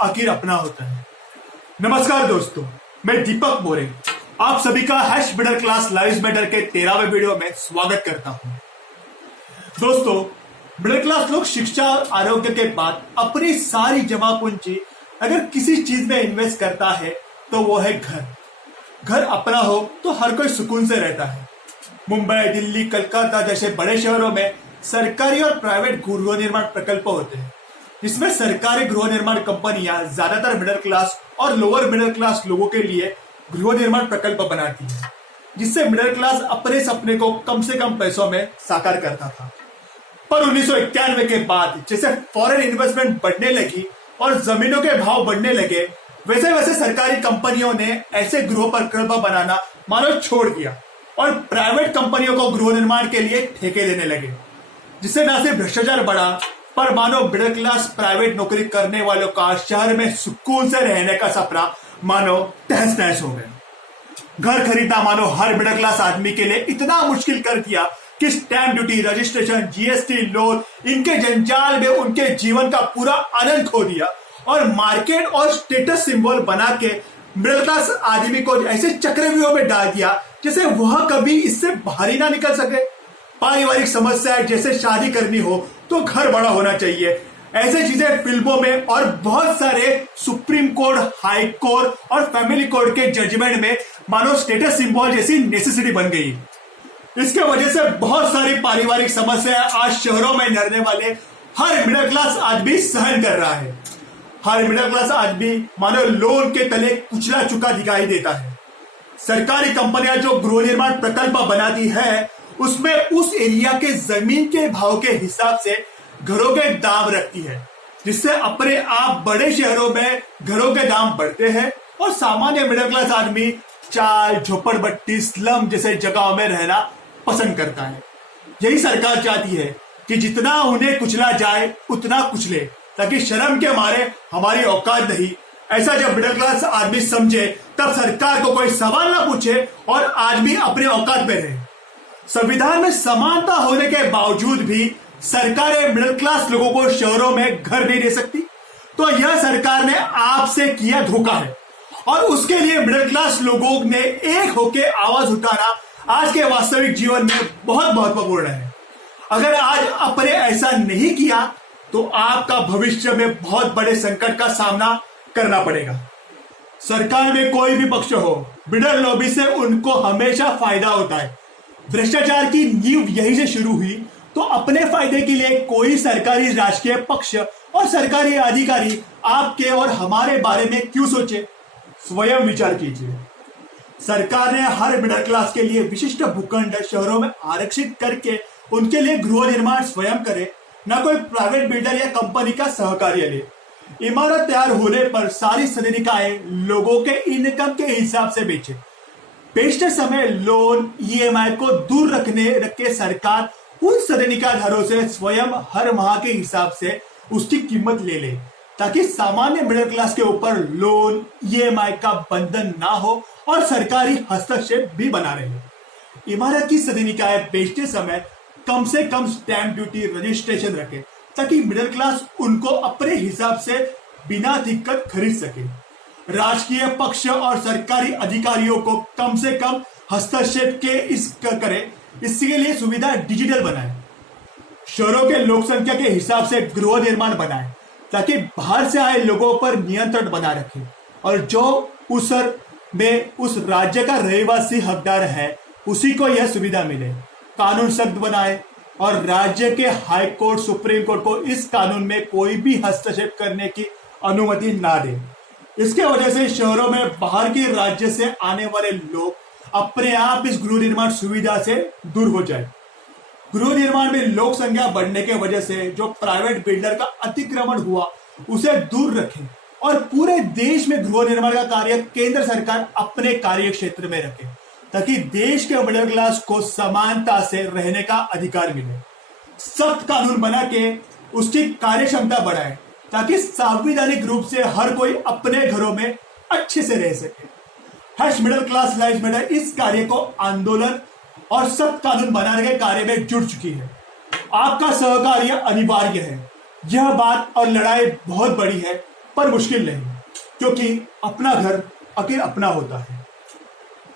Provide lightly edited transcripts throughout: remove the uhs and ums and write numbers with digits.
आखिर अपना होता है। नमस्कार दोस्तों, मैं दीपक मोरे आप सभी का hash middle class lives matter के 13वें वीडियो में स्वागत करता हूं। दोस्तों, मिडिल क्लास लोग शिक्षा और आरोग्य के बाद अपनी सारी जमा पूंजी अगर किसी चीज में इन्वेस्ट करता है तो वो है घर। घर अपना हो तो हर कोई सुकून से रहता है। मुंबई, दिल्ली, कलकत्ता जैसे बड़े शहरों में सरकारी और प्राइवेट गृह निर्माण प्रकल्प होते हैं, जिसमें सरकारी गृह निर्माण कंपनियां ज्यादातर मिडिल क्लास और लोअर मिडिल क्लास लोगों के लिए गृह निर्माण प्रकल्प बनाती है, जिससे मिडिल क्लास अपने सपने को कम से कम पैसों में साकार करता था। पर 1991 के बाद जैसे फॉरेन इन्वेस्टमेंट बढ़ने लगी और जमीनों के भाव बढ़ने लगे, वैसे वैसे सरकारी कंपनियों ने ऐसे गृह प्रकल्प बनाना मानो छोड़ दिया और प्राइवेट कंपनियों को गृह निर्माण के लिए ठेके देने लगे, जिससे न सिर्फ भ्रष्टाचार बढ़ा पर मानो मिडिल क्लास प्राइवेट नौकरी करने वालों का शहर में सुकून से रहने का सपना मानो तहस नहस हो गया। घर खरीदना मानो हर मिडिल क्लास आदमी के लिए इतना मुश्किल कर दिया कि stamp duty, registration, GST, loan, इनके जंजाल में उनके जीवन का पूरा आनंद खो दिया और मार्केट और स्टेटस सिंबल बना के मिडिल क्लास आदमी को ऐसे चक्रव्यूह में डाल दिया जैसे वह कभी इससे बाहर ही ना निकल सके। पारिवारिक समस्याएं जैसे शादी करनी हो तो घर बड़ा होना चाहिए, ऐसे चीजें फिल्मों में और बहुत सारे सुप्रीम कोर्ट, हाई कोर्ट और फैमिली कोर्ट के जजमेंट में मानो स्टेटस सिंबल जैसी नेसेसिटी बन गई। इसके वजह से बहुत सारी पारिवारिक समस्याएं आज शहरों में रहने वाले हर मिडिल क्लास आदमी सहन कर रहा है। हर मिडिल क्लास आदमी मानो लोन के तले कुचला चुका दिखाई देता है। सरकारी कंपनियां जो गृह निर्माण प्रकल्प बनाती है उसमें उस एरिया के जमीन के भाव के हिसाब से घरों के दाम रखती है, जिससे अपने आप बड़े शहरों में घरों के दाम बढ़ते हैं और सामान्य मिडिल क्लास आदमी चाल, झोपड़पट्टी, स्लम जैसे जगहों में रहना पसंद करता है। यही सरकार चाहती है कि जितना उन्हें कुचला जाए उतना कुचले, ताकि शर्म के मारे हमारी औकात नहीं, ऐसा जब मिडिल क्लास आदमी समझे तब सरकार को कोई सवाल ना पूछे और आदमी अपने औकात में रहे। संविधान में समानता होने के बावजूद भी सरकारें मिडिल क्लास लोगों को शहरों में घर नहीं दे सकती, तो यह सरकार ने आपसे किया धोखा है और उसके लिए मिडिल क्लास लोगों ने एक होकर आवाज उठाना आज के वास्तविक जीवन में बहुत महत्वपूर्ण है। अगर आज आपने ऐसा नहीं किया तो आपका भविष्य में बहुत बड़े संकट का सामना करना पड़ेगा। सरकार में कोई भी पक्ष हो, मिडिल लॉबी से उनको हमेशा फायदा होता है। भ्रष्टाचार की नींव यहीं से शुरू हुई, तो अपने फायदे के लिए कोई सरकारी राजकीय पक्ष और सरकारी अधिकारी आपके और हमारे बारे में क्यों सोचे? स्वयं विचार कीजिए। सरकार ने हर मिडिल क्लास के लिए विशिष्ट भूखंड शहरों में आरक्षित करके उनके लिए गृह निर्माण स्वयं करे, न कोई प्राइवेट बिल्डर या कंपनी का सहकार्य ले। इमारत तैयार होने पर सारी सदनिकाएं लोगों के इनकम के हिसाब से बेचते समय लोन, ईएमआई को दूर रख के सरकार उन सदनिकाधारों से स्वयं हर माह के हिसाब से उसकी कीमत ले ले, ताकि सामान्य मिडिल क्लास के ऊपर लोन, ईएमआई का बंधन ना हो और सरकारी हस्तक्षेप भी बना रहे। इमारत की सदनिकाएं बेचते समय कम से कम स्टैंप ड्यूटी, रजिस्ट्रेशन रखे, ताकि मिडिल क्लास उनको अपने हिसाब से बिना दिक्कत खरीद सके। राजकीय पक्ष और सरकारी अधिकारियों को कम से कम हस्तक्षेप करे, इसके लिए सुविधा डिजिटल बनाए। शहरों के लोक संख्या के हिसाब से गृह निर्माण बनाए, ताकि बाहर से आए लोगों पर नियंत्रण बना रखे और जो उस राज्य का रहवासी हकदार है उसी को यह सुविधा मिले। कानून सख्त बनाए और राज्य के हाई कोर्ट, सुप्रीम कोर्ट को इस कानून में कोई भी हस्तक्षेप करने की अनुमति ना दे। इसके वजह से शहरों में बाहर के राज्य से आने वाले लोग अपने आप इस गृह निर्माण सुविधा से दूर हो जाए। गृह निर्माण में लोक संख्या बढ़ने के वजह से जो प्राइवेट बिल्डर का अतिक्रमण हुआ उसे दूर रखें और पूरे देश में गृह निर्माण का कार्य केंद्र सरकार अपने कार्य क्षेत्र में रखे, ताकि देश के मिडिल क्लास को समानता से रहने का अधिकार मिले। सख्त कानून बना के उसकी कार्य क्षमता बढ़ाए, ताकि संवैधानिक रूप से हर कोई अपने घरों में अच्छे से रह सके। Hash middle class lives matter इस कार्य को आंदोलन और सख्त कानून बनाने के कार्य में जुड़ चुकी है। आपका सहकार्य अनिवार्य है। यह बात और लड़ाई बहुत बड़ी है, पर मुश्किल नहीं, क्योंकि अपना घर आखिर अपना होता है।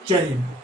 जय हिंद।